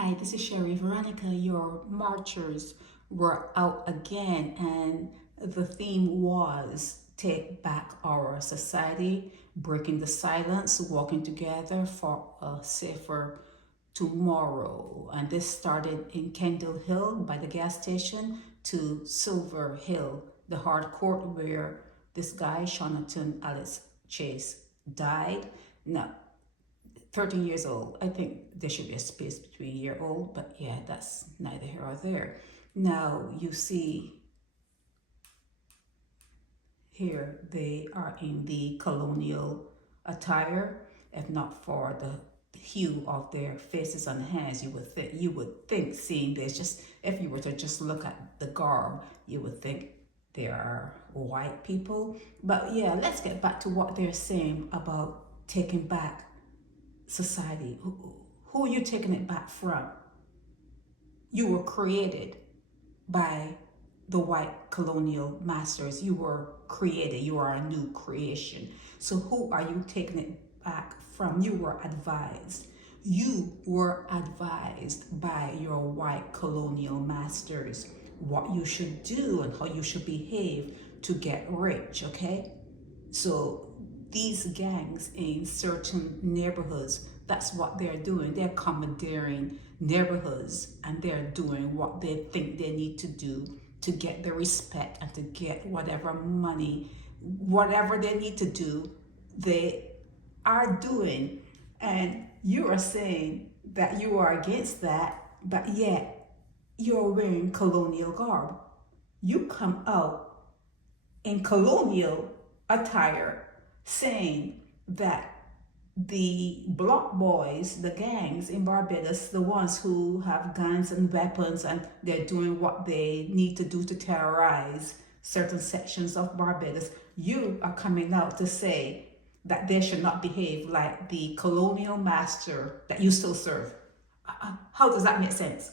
Hi, this is Sherry. Veronica, your marchers were out again, and the theme was take back our society, breaking the silence, walking together for a safer tomorrow. And this started in Kendall Hill by the gas station to Silver Hill, the hard court where this guy, Shonatan Alice Chase, died. Now, 13 years old. I think there should be a space between year old, but yeah, that's neither here or there. Now you see here they are in the colonial attire. If not for the hue of their faces and hands, you would think seeing this, just if you were to just look at the garb, you would think they are white people. But yeah, let's get back to what they're saying about taking back society. Who are you taking it back from? You were created by the white colonial masters. You were created. You are a new creation. So who are you taking it back from? You were advised. You were advised by your white colonial masters what you should do and how you should behave to get rich, okay? So these gangs in certain neighborhoods, that's what they're doing. They're commandeering neighborhoods and they're doing what they think they need to do to get the respect and to get whatever money, whatever they need to do, they are doing. And you are saying that you are against that, but yet you're wearing colonial garb. You come out in colonial attire saying that the block boys, the gangs in Barbados, the ones who have guns and weapons and they're doing what they need to do to terrorize certain sections of Barbados, you are coming out to say that they should not behave like the colonial master that you still serve. How does that make sense?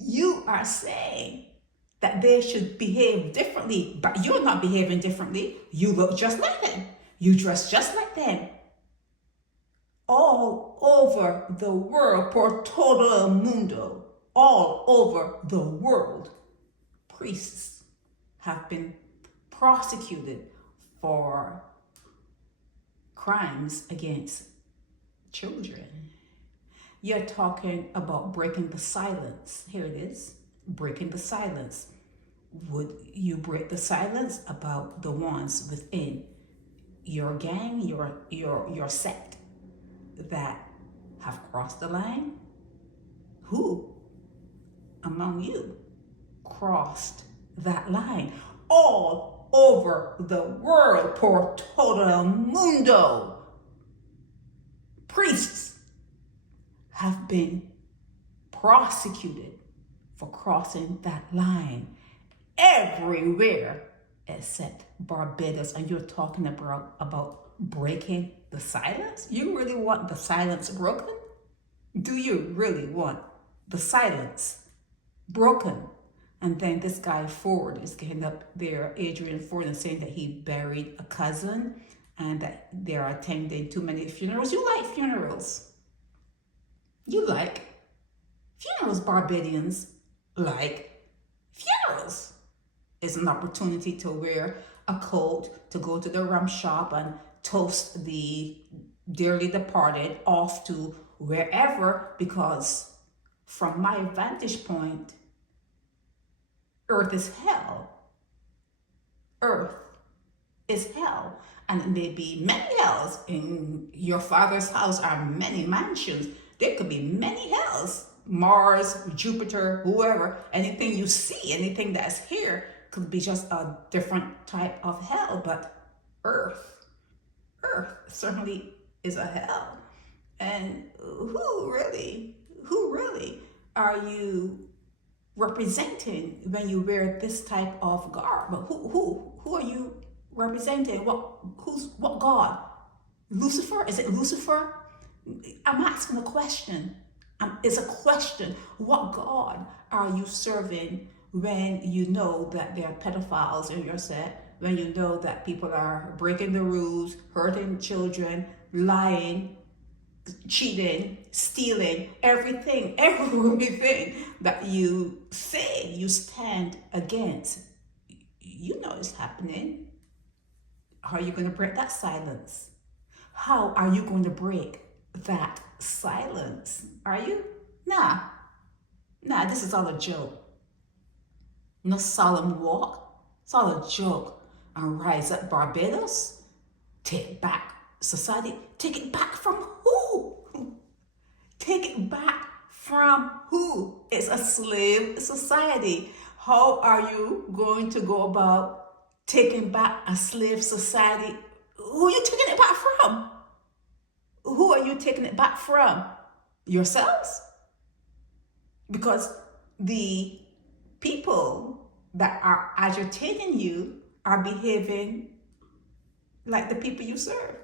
You are saying that they should behave differently, but you're not behaving differently. You look just like them. You dress just like them. All over the world, por todo el mundo, all over the world, priests have been prosecuted for crimes against children. You're talking about breaking the silence. Here it is, breaking the silence. Would you break the silence about the ones within your gang, your sect that have crossed the line? Who among you crossed that line? All over the world, por todo el mundo, priests have been prosecuted for crossing that line everywhere except Barbados. And you're talking about breaking the silence? You really want the silence broken? Do you really want the silence broken? And then this guy Ford is getting up there, Adrian Ford, and saying that he buried a cousin and that they're attending too many funerals. You like funerals. You like funerals, Barbadians like funerals. It's an opportunity to wear a coat, to go to the rum shop and toast the dearly departed off to wherever, because from my vantage point, earth is hell. Earth is hell. And it may be many hells. In your father's house are many mansions. There could be many hells. Mars, Jupiter, whoever, anything you see, anything that's here could be just a different type of hell. But Earth certainly is a hell. And who really are you representing when you wear this type of garb? Who are you representing? What God? Lucifer? Is it Lucifer? I'm asking a question. It's a question. What God are you serving when you know that there are pedophiles in your set, when you know that people are breaking the rules, hurting children, lying, cheating, stealing, everything that you say you stand against. You know it's happening. How are you going to break that silence? How are you going to break that silence? Are you? Nah, this is all a joke. No solemn walk. It's all a joke. And rise up, Barbados. Take back society. Take it back from who? Take it back from who? It's a slave society. How are you going to go about taking back a slave society? Who are you taking it back from? Who are you taking it back from? Yourselves? Because the people that are agitating you are behaving like the people you serve.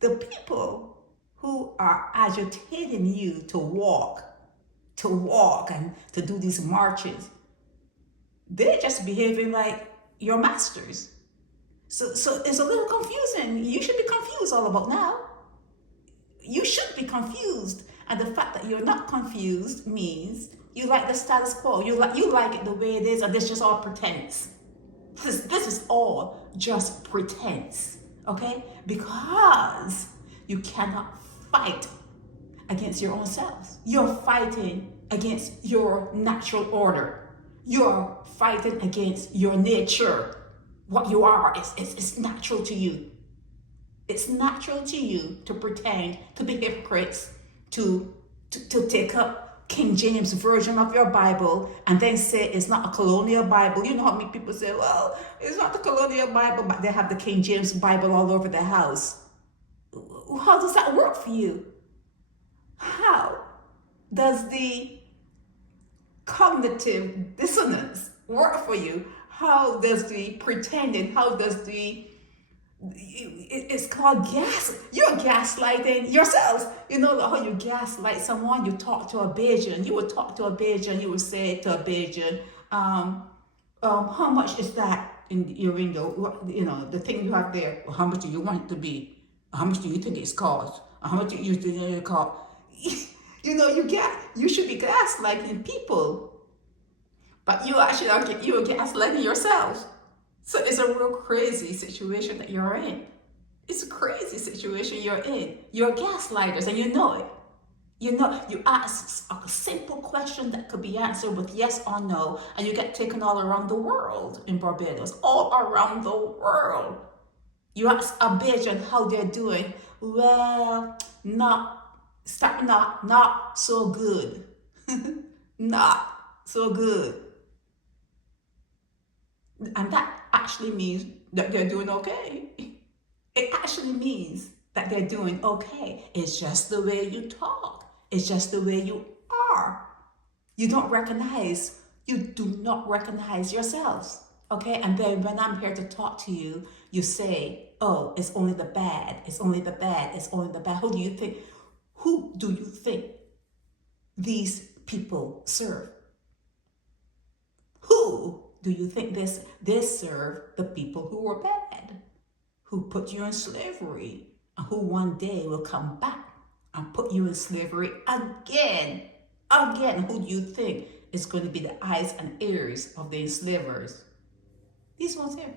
The people who are agitating you to walk and to do these marches, they're just behaving like your masters. So it's a little confusing. You should be confused all about now. You should be confused. And the fact that you're not confused means you like the status quo. You like it the way it is, and this just all pretense. This is all just pretense, okay? Because you cannot fight against your own selves. You're fighting against your natural order. You're fighting against your nature. What you are, it's natural to you. It's natural to you to pretend to be hypocrites, to take up King James version of your Bible and then say it's not a colonial Bible. You know how many people say, well, it's not the colonial Bible, but they have the King James Bible all over their house. How does that work for you? How does the cognitive dissonance work for you? How does the pretending, how does the, it's called you're gaslighting yourselves. You know how you gaslight someone? You talk to a Bajan, you would talk to a Bajan, you would say to a Bajan, how much is that in your window? You know, the thing you have there, well, how much do you want it to be? How much do you think it's cost? How much do you think it cost? You know, you should be gaslighting people, but you actually are gaslighting yourself. So it's a real crazy situation that you're in. It's a crazy situation you're in. You're gaslighters and you know it. You know, you ask a simple question that could be answered with yes or no, and you get taken all around the world in Barbados, all around the world. You ask a Bajan how they're doing. Well, not so good. Not so good. And that actually means that they're doing okay. It actually means that they're doing okay. It's just the way you talk. It's just the way you are. You do not recognize yourselves. Okay? And then when I'm here to talk to you, you say, oh, it's only the bad. It's only the bad. It's only the bad. Who do you think these people serve? Who do you think they serve? The people who were bad, who put you in slavery, and who one day will come back and put you in slavery again. Who do you think is going to be the eyes and ears of the enslavers? These ones here.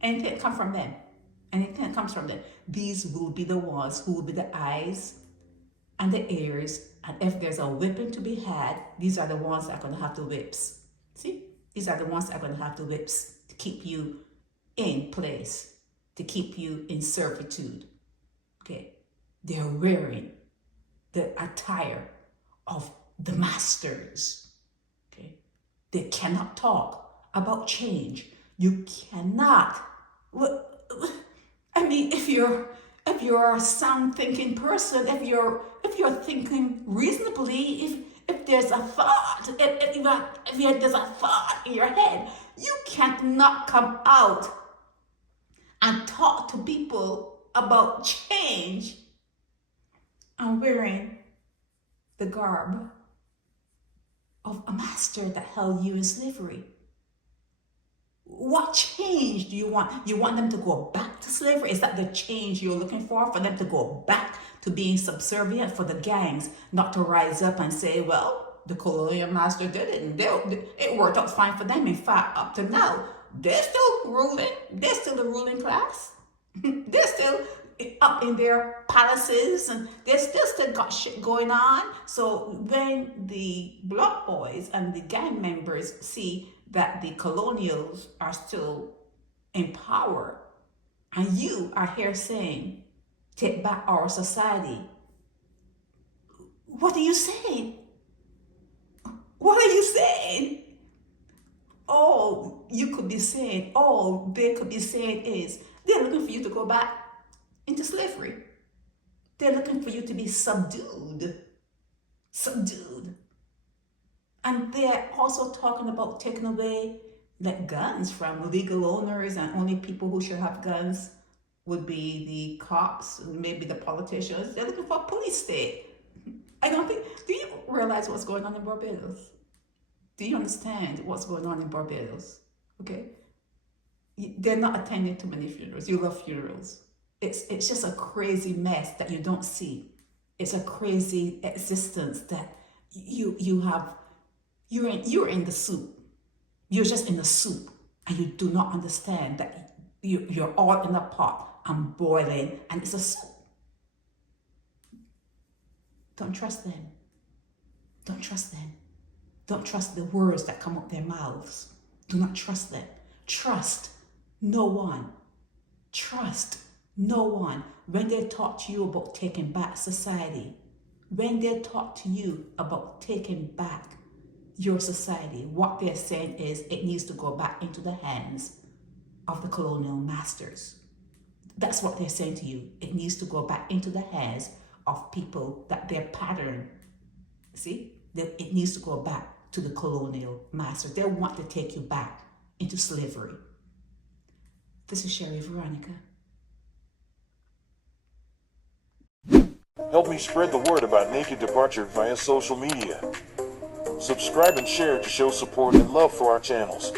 Anything that comes from them. Anything that comes from them. These will be the ones who will be the eyes and the ears. And if there's a whipping to be had, these are the ones that are going to have the whips. See? These are the ones that are going to have the whips to keep you in place, to keep you in servitude. Okay? They're wearing the attire of the masters. Okay? They cannot talk about change. You cannot. I mean, if you're a sound thinking person, if you're thinking reasonably, if there's a thought, if there's a thought in your head, you cannot come out and talk to people about change and wearing the garb of a master that held you in slavery. What change do you want? You want them to go back to slavery? Is that the change you're looking for them to go back to being subservient, for the gangs not to rise up and say, well, the colonial master did it and it worked out fine for them. In fact, up to now, they're still ruling. They're still the ruling class. They're still up in their palaces and they're still got shit going on. So when the Black boys and the gang members see that the colonials are still in power and you are here saying, take back our society, what are you saying? What are you saying? All you could be saying, all they could be saying is, they're looking for you to go back into slavery. They're looking for you to be subdued. Subdued. And they're also talking about taking away like guns from legal owners, and only people who should have guns would be the cops and maybe the politicians. They're looking for a police state. I don't think, do you realize what's going on in Barbados? Do you understand what's going on in Barbados? Okay? They're not attending too many funerals. You love funerals. It's just a crazy mess that you don't see. It's a crazy existence that you have. You're in the soup. You're just in the soup, and you do not understand that you're all in a pot and boiling, and it's a soup. Don't trust them. Don't trust them. Don't trust the words that come out their mouths. Do not trust them. Trust no one. Trust no one. When they talk to you about taking back society, when they talk to you about taking back your society, what they're saying is it needs to go back into the hands of the colonial masters. That's what they're saying to you. It needs to go back into the hands of people that their pattern, see, it needs to go back to the colonial masters. They want to take you back into slavery. This is Sherry Veronica. Help me spread the word about Naked Departure via social media. Subscribe and share to show support and love for our channels.